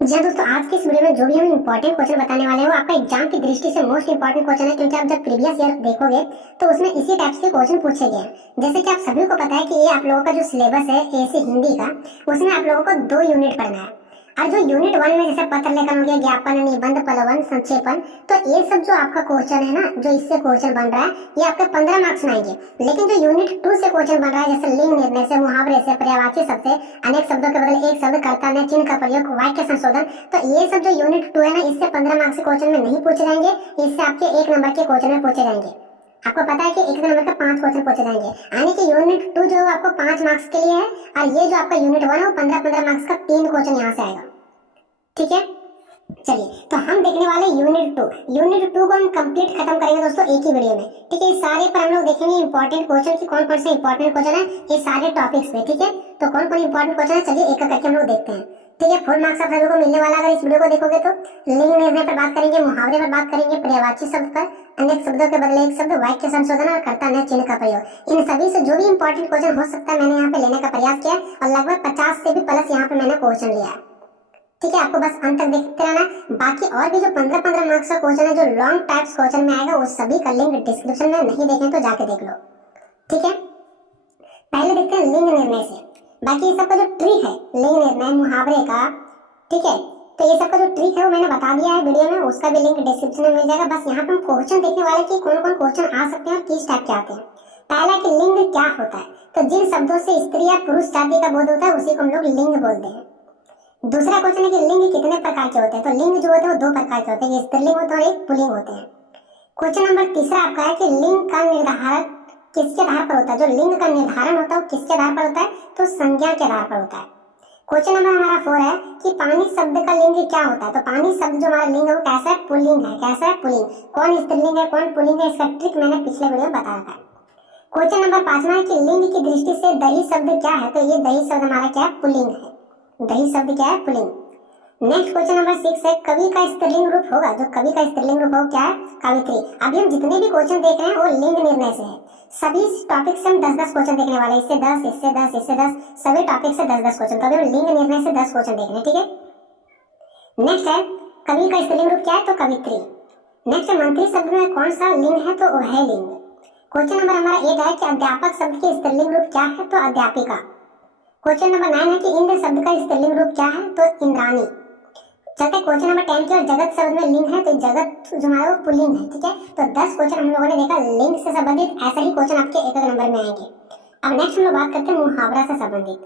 जी हाँ दोस्तों, आज की इस वीडियो में जो भी हम इंपॉर्टेंट क्वेश्चन बताने वाले हैं वो आपका एग्जाम की दृष्टि से मोस्ट इंपॉर्टेंट क्वेश्चन है, क्योंकि आप जब प्रीवियस ईयर देखोगे तो उसमें इसी टाइप के क्वेश्चन पूछे गए हैं। जैसे कि आप सभी को पता है कि ये आप लोगों का जो सिलेबस है एसी हिंदी का, उसमें आप लोगों को 2 यूनिट पढ़ना है। और जो यूनिट 1 में जैसे पत्र लेखन हो गया, ज्ञापन, निबंध, प्रलोभन, संक्षेपण, तो ये सब जो आपका क्वेश्चन है ना, जो इससे क्वेश्चन बन रहा है, ये आपके 15 मार्क्स में आएंगे। लेकिन जो यूनिट 2 से क्वेश्चन बन रहा है, जैसे लिंग निर्णय से, मुहावरे से, पर्यायवाची शब्द से, अनेक शब्दों के बदले एक शब्द, कर्ता ने चिन्ह का प्रयोग, वाक्य संशोधन, तो ये सब जो यूनिट 2 है ना, इससे 15 मार्क्स के क्वेश्चन में नहीं पूछे जाएंगे, इससे आपके 1 नंबर के क्वेश्चन में पूछे जाएंगे। आपको पता है कि 1 नंबर का 5 क्वेश्चन पूछे जाएंगे, यानी कि यूनिट 2 जो आपको 5 मार्क्स के लिए है, और ये जो आपका यूनिट 1 है वो 15-15 मार्क्स का 3 क्वेश्चन यहाँ से आएगा। ठीक है, चलिए तो हम देखने वाले यूनिट 2 को हम कंप्लीट खत्म करेंगे दोस्तों एक ही वीडियो में। ठीक है, इस सारे पर हम लोग देखेंगे इंपॉर्टेंट क्वेश्चन की कौन कौन से इंपॉर्टेंट क्वेश्चन है ये सारे टॉपिक्स पे। ठीक है, तो कौन कौन इंपॉर्टेंट क्वेश्चन है, चलिए एक एक करके हम लोग देखते हैं। ठीक है, फुल मार्क्स आप सभी को मिलने वाला अगर इस वीडियो को देखोगे तो। लिंग निर्णय पर बात करेंगे, मुहावरे पर बात करेंगे, पर्यायवाची शब्द पर, अनेक शब्दों के बदले एक शब्द, वाक्य संशोधन और कर्ता ने चिन्ह का प्रयोग, इन सभी से जो भी इंपॉर्टेंट क्वेश्चन हो सकता है मैंने यहाँ पे लेने का प्रयास किया और लगभग 50 से भी प्लस यहाँ पे मैंने क्वेश्चन लिया है। ठीक है, आपको बस अंत तक देखते रहना। बाकी और भी जो 15-15 मार्क्स का क्वेश्चन है जो लॉन्ग टाइप्स क्वेश्चन में आएगा, वो सभी का लिंक डिस्क्रिप्शन में, नहीं देखें तो जाके देख लो। ठीक है, पहले देखते हैं लिंग निर्णय से। बाकी ये सबका जो ट्रिक है लिंग निर्णय मुहावरे का, ठीक है, तो ये सबका जो ट्रिक है वो मैंने बता दिया है वीडियो में, उसका भी लिंक डिस्क्रिप्शन में मिल जाएगा। बस यहाँ पे हम क्वेश्चन देखने वाले कि कौन कौन क्वेश्चन आ सकते हैं और किस टाइप के आते हैं। पहला कि लिंग क्या होता है, तो जिन शब्दों से स्त्री या पुरुष जाति का बोध होता है उसी को हम लोग लिंग बोलते हैं। दूसरा क्वेश्चन है कि लिंग कितने प्रकार के होते हैं, तो लिंग जो होते हैं वो 2 प्रकार के होते हैं, एक स्त्रीलिंग होता है और एक पुल्लिंग होते हैं। क्वेश्चन नंबर तीसरा आपका है कि लिंग का निर्धारण किसके आधार पर होता है, जो लिंग का निर्धारण होता है वो किसके आधार पर होता है, तो संज्ञा के आधार पर होता है। क्वेश्चन नंबर हमारा 4 है कि पानी शब्द का लिंग क्या होता है, तो पानी शब्द जो हमारा लिंग है वो कैसा है, पुल्लिंग है। कैसा है, पुल्लिंग। कौन स्त्रीलिंग है कौन पुल्लिंग है, इसका ट्रिक मैंने पिछले वीडियो में बताया था। क्वेश्चन नंबर 5 है कि लिंग की दृष्टि से दही शब्द क्या है, तो ये दही शब्द हमारा क्या है, पुल्लिंग है। दही शब्द क्या है, पुल्लिंग। नेक्स्ट क्वेश्चन नंबर 6 है कवि का स्त्रीलिंग रूप होगा, जो कवि का स्त्रीलिंग रूप होगा क्या है, कवित्री। अभी हम जितने भी क्वेश्चन देख रहे हैं वो लिंग निर्णय से है। सभी टॉपिक से हम 10-10 क्वेश्चन देखने वाले हैं, इससे 10 इससे 10 इससे 10, सभी टॉपिक से 10-10 क्वेश्चन। कभी हम लिंग निर्णय से 10 क्वेश्चन देख रहे हैं। ठीक है, नेक्स्ट है कवि का स्त्रीलिंग रूप क्या है, तो कवित्री। नेक्स्ट है मंत्री शब्द में कौन सा लिंग है, तो वह लिंग। क्वेश्चन नंबर हमारा 8 है कि अध्यापक शब्द के स्त्रीलिंग रूप क्या है, तो अध्यापिका। क्वेश्चन नंबर 9 है कि इंद्र शब्द का स्त्रीलिंग रूप क्या है, तो इंद्राणी। चलते क्वेश्चन नंबर 10 की और जगत शब्द में लिंग है, तो जगत जो हमारा वो पुल्लिंग है। ठीक है, तो 10 क्वेश्चन हम लोगों ने देखा लिंग से संबंधित, ऐसा ही क्वेश्चन आपके एक नंबर में आएंगे। अब नेक्स्ट हम लोग बात करते हैं मुहावरा से संबंधित।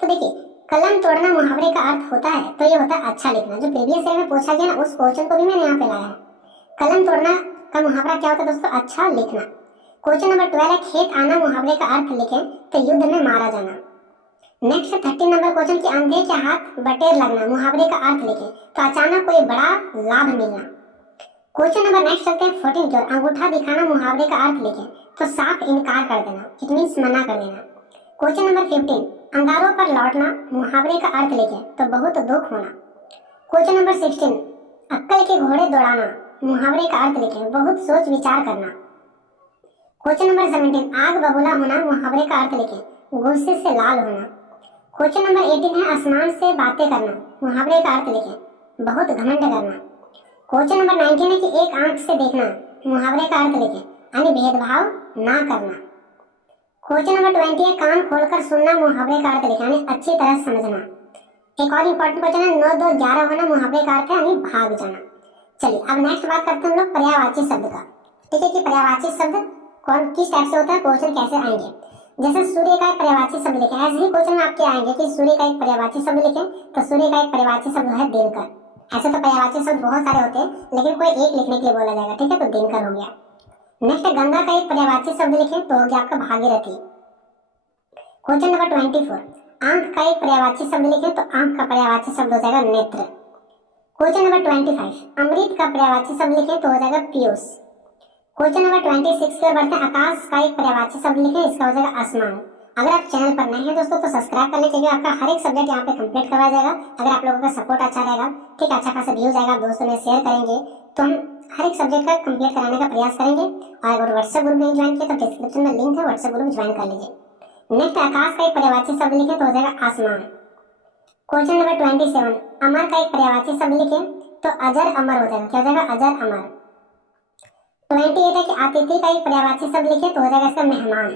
तो देखिए, कलम तोड़ना मुहावरे का अर्थ होता है, तो ये होता है अच्छा लिखना। जो प्रीवियस ईयर में पूछा गया ना, उस क्वेश्चन को भी मैंने यहाँ पे लाया है। कलम तोड़ना का मुहावरा क्या होता है दोस्तों, अच्छा लिखना। क्वेश्चन नंबर 12 है खेत आना मुहावरे का अर्थ लिखें, तो युद्ध में मारा जाना। नेक्स्ट 13 नंबर क्वेश्चन की अंधे के हाथ बटेर लगना मुहावरे का अर्थ लिखें, तो अचानक कोई बड़ा लाभ मिलना। क्वेश्चन नंबर नेक्स्ट चलते हैं 14 की ओर, अंगूठा दिखाना मुहावरे का अर्थ लिखें, तो साफ इनकार कर देना, इट मींस मना कर देना। क्वेश्चन नंबर 15 अंगारों पर लौटना मुहावरे का अर्थ लिखें, तो बहुत दुख होना। क्वेश्चन नंबर 16 अक्कल के घोड़े दौड़ाना मुहावरे का अर्थ लिखें, बहुत सोच विचार करना। क्वेश्चन नंबर 17 आग बबूला होना मुहावरे का अर्थ लिखें, गुस्से से लाल होना। क्वेश्चन नंबर 18 है आसमान से बातें करना मुहावरे का अर्थ लिखें, बहुत घमंड करना। क्वेश्चन नंबर 19 है कि एक आंख से देखना मुहावरे का अर्थ लिखें, यानी भेदभाव ना करना। क्वेश्चन नंबर 20 है कान खोलकर सुनना मुहावरे का अर्थ लिखें, यानी अच्छी तरह समझना। एक और इंपॉर्टेंट क्वेश्चन है 9 2 11 होना मुहावरे का अर्थ है, यानी भाग जाना। चलिए अब नेक्स्ट बात करते हैं हम लोग पर्यायवाची शब्द का। ठीक है, कि पर्यायवाची शब्द कौन किस टाइप से होता है, क्वेश्चन कैसे आएंगे। जैसे सूर्य का एक पर्यायवाची शब्द लिखें, ऐसे ही क्वेश्चन में आपके आएंगे कि सूर्य का एक पर्यायवाची शब्द लिखें, तो सूर्य का एक पर्यायवाची शब्द है दिनकर। ऐसे तो पर्यायवाची शब्द बहुत सारे होते हैं, लेकिन कोई एक लिखने के लिए बोला जाएगा। ठीक है, तो दिनकर हो गया। नेक्स्ट गंगा का एक पर्यायवाची शब्द लिखें, तो हो गया आपका भागीरथी। क्वेश्चन नंबर 24 आंख का एक पर्यायवाची शब्द लिखें, तो आंख का पर्यायवाची शब्द हो जाएगा नेत्र। क्वेश्चन नंबर 25 अमृत का पर्यायवाची शब्द लिखें, तो हो जाएगा पीयूष। क्वेश्चन नंबर 26 की ओर बढ़ते हैं आकाश का एक पर्यायवाची शब्द लिखें, इसका हो जाएगा आसमान। अगर आप चैनल पर नए हैं दोस्तों तो सब्सक्राइब कर लें, क्योंकि आपका हर एक सब्जेक्ट यहाँ पे कंप्लीट करवाया जाएगा। अगर आप लोगों का सपोर्ट अच्छा रहेगा, ठीक, अच्छा खासा व्यूज आएगा, दोस्तों में शेयर करेंगे, तो हम हर एक सब्जेक्ट का कंप्लीट कराने का प्रयास करेंगे। और अगर व्हाट्सएप ग्रुप में ज्वाइन किया तो डिस्क्रिप्शन में लिंक है, व्हाट्सएप ग्रुप ज्वाइन कर लीजिए। नेक्स्ट आकाश का एक पर्यायवाची शब्द लिखें, तो हो जाएगा आसमान। क्वेश्चन नंबर 27, अमर का एक पर्यायवाची शब्द लिखे तो अजर अमर हो जाएगा, क्या हो जाएगा, अजर अमर। 28 है कि अतिथि का एक पर्यायवाची शब्द लिखे तो हो जाएगा इसका मेहमान।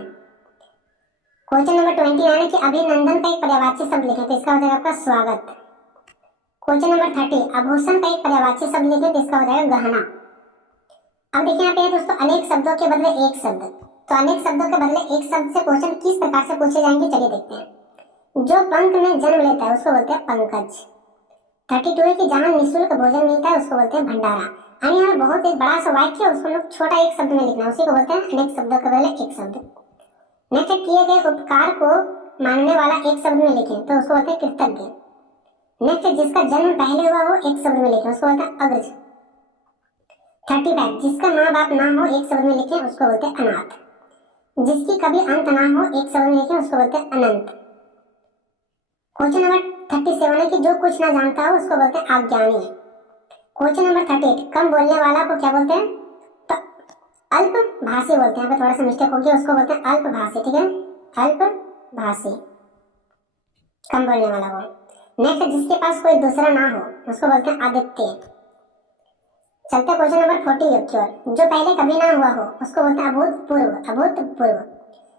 क्वेश्चन नंबर 29 है कि अभिनंदन का एक पर्यायवाची शब्द लिखे तो इसका हो जाएगा आपका स्वागत। क्वेश्चन नंबर 30, आभूषण का एक पर्यायवाची शब्द लिखे तो इसका हो जाएगा गहना। अब देखिए यहाँ पे दोस्तों अनेक शब्दों के बदले एक शब्द, तो अनेक शब्दों के बदले एक शब्द से क्वेश्चन किस प्रकार से पूछे जाएंगे चलिए देखते हैं। जो पंख में जन्म लेता है उसको बोलते हैं पंकज। 32 है कि जहाँ निःशुल्क भोजन मिलता है उसको बोलते हैं भंडारा। यानी यहाँ बहुत एक बड़ा सा वाक्य है उसको लोग छोटा एक शब्द में लिखना, उसी को बोलते हैं अनेक शब्दों के बदले एक शब्द। नेक्स्ट, किए गए उपकार को मानने वाला एक शब्द में लिखें तो उसको बोलते हैं कृतज्ञ। नेक्स्ट, जिसका जन्म पहले हुआ हो एक शब्द में लिखें उसको बोलते हैं अग्रज। 35, जिसका माँ बाप ना हो एक शब्द में लिखें उसको बोलते हैं अनाथ। जिसकी कभी अंत ना हो एक शब्द में लिखें उसको बोलते हैं अनंत। क्वेश्चन नंबर 37 है कि जो कुछ ना जानता हो उसको बोलते हैं अज्ञानी। क्वेश्चन नंबर 38, कम बोलने वाला को क्या बोलते हैं, तो अल्पभाषी बोलते हैं। थोड़ा सा मिस्टेक हो गया, उसको बोलते हैं अल्पभाषी, ठीक है, अल्पभाषी, कम बोलने वाला को। नेक्स्ट, जिसके पास कोई दूसरा ना हो उसको बोलते हैं आदित्य। चलते क्वेश्चन नंबर 40, जो पहले कभी ना हुआ हो उसको बोलते हैं अभूतपूर्व।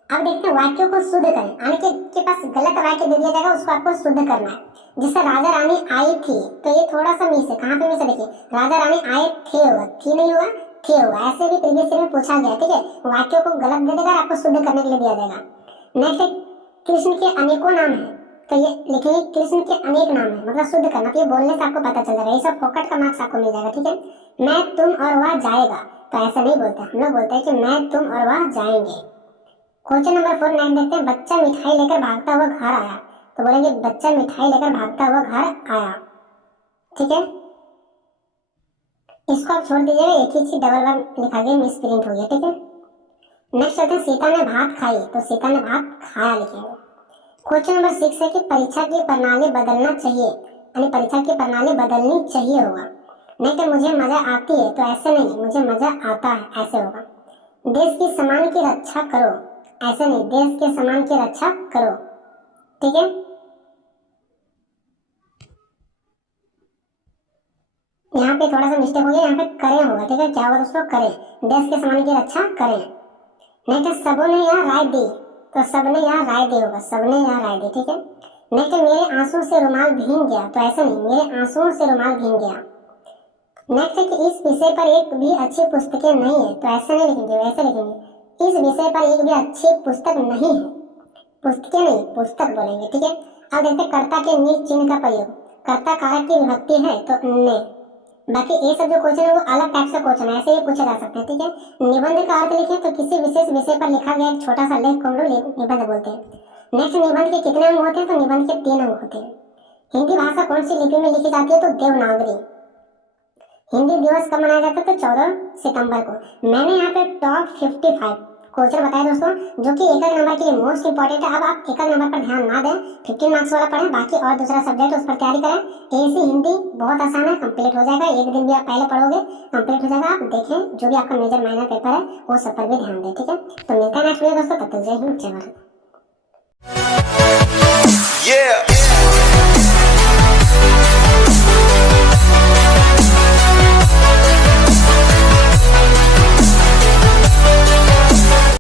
अब देखते हैं वाक्यों को शुद्ध करें, यानी कि के पास गलत वाक्य दे दिया जाएगा उसको आपको शुद्ध करना है। जिससे राजा रानी आई थी, तो ये थोड़ा सा मिस है, कहाँ पे मिस है देखिए, राजा रानी आए थे होगा, थी नहीं होगा, थे होगा, ऐसे भी प्रीवियस ईयर में पूछा गया, ठीक है। वाक्यों को गलत दे देगा आपको शुद्ध करने के लिए दिया जाएगा। नेक्स्ट, कृष्ण के अनेकों नाम है तो ये लिखेंगे कृष्ण के अनेक नाम है, मतलब शुद्ध करना, तो ये बोलने से आपको पता चल जाएगा, ये सब फोकट का मार्क्स आपको मिल जाएगा, ठीक है। मैं तुम और वह जाएगा, तो ऐसा नहीं बोलते, हम लोग बोलते हैं कि मैं तुम और वह जाएंगे। क्वेश्चन नंबर 4 9 देखते हैं, बच्चा मिठाई लेकर भागता हुआ घर आया, तो बोलेंगे बच्चा मिठाई लेकर भागता हुआ घर आया, ठीक है। इसको आप छोड़ दीजिएगा, एक ही चीज डबल बार लिखा गया, मिस प्रिंट हो गया, ठीक है। नेक्स्ट चलते हैं, सीता ने भात खाई तो सीता ने भात खाया लिखेंगे। क्वेश्चन नंबर 6 है कि परीक्षा की प्रणाली बदलना चाहिए, यानी परीक्षा की प्रणाली बदलनी चाहिए होगा। नेक्स्ट, मुझे मजा आती है तो ऐसे नहीं, मुझे मजा आता है ऐसे होगा। देश की सम्मान की रक्षा करो, ऐसे नहीं, देश के सम्मान की रक्षा करो, ठीक है। यहाँ पे थोड़ा सा मिस्टेक हो गया, यहाँ पे करें होगा, ठीक है, क्या होगा दोस्तों, करें, देश के सम्मान की रक्षा करें। नेक्स्ट, सबों ने यह राय दी तो सबने यह राय दी होगा, सबने यह राय दी, ठीक है। नेक्स्ट, मेरे आंसू से रुमाल भीग गया तो ऐसे नहीं, मेरे आंसुओं से रुमाल भीग गया। नेक्स्ट है कि इस विषय पर एक भी अच्छी पुस्तकें नहीं है, तो ऐसे नहीं लिखेंगे, वैसे लिखेंगे इस विषय पर एक भी अच्छी पुस्तक नहीं है, पुस्तकें नहीं पुस्तक बोलेंगे, ठीक है। अब देखते कर्ता के नीच चिन्ह का प्रयोग, कर्ता कारक की विभक्ति है तो ने। बाकी ये सब जो क्वेश्चन है वो अलग टाइप से क्वेश्चन है, ऐसे ही पूछे जा सकते हैं, ठीक है। निबंध का अर्थ लिखें तो किसी विशेष विषय पर लिखा गया एक छोटा सा लेख को हम लोग निबंध बोलते हैं। नेक्स्ट, निबंध के कितने अंग होते हैं, तो निबंध के 3 अंग होते हैं। हिंदी भाषा कौन सी लिपि में लिखी जाती है, तो देवनागरी। हिंदी दिवस कब मनाया जाता है, तो 14 सितंबर को। मैंने यहाँ पे टॉप 55 क्वेश्चन बताया दोस्तों, जो कि एक नंबर के लिए मोस्ट इंपॉर्टेंट है। अब आप एक नंबर पर ध्यान ना दें, 15 मार्क्स वाला पढ़ें, बाकी और दूसरा सब्जेक्ट उस पर तैयारी करें। एसी हिंदी बहुत आसान है, कंप्लीट हो जाएगा, एक दिन भी आप पहले पढ़ोगे कंप्लीट हो जाएगा। आप देखें जो भी आपका मेजर माइनर पेपर है वो सब पर भी ध्यान दें, ठीक है। तो मिलता है नेक्स्ट वीडियो दोस्तों, तब तक जय हिंद जय भारत।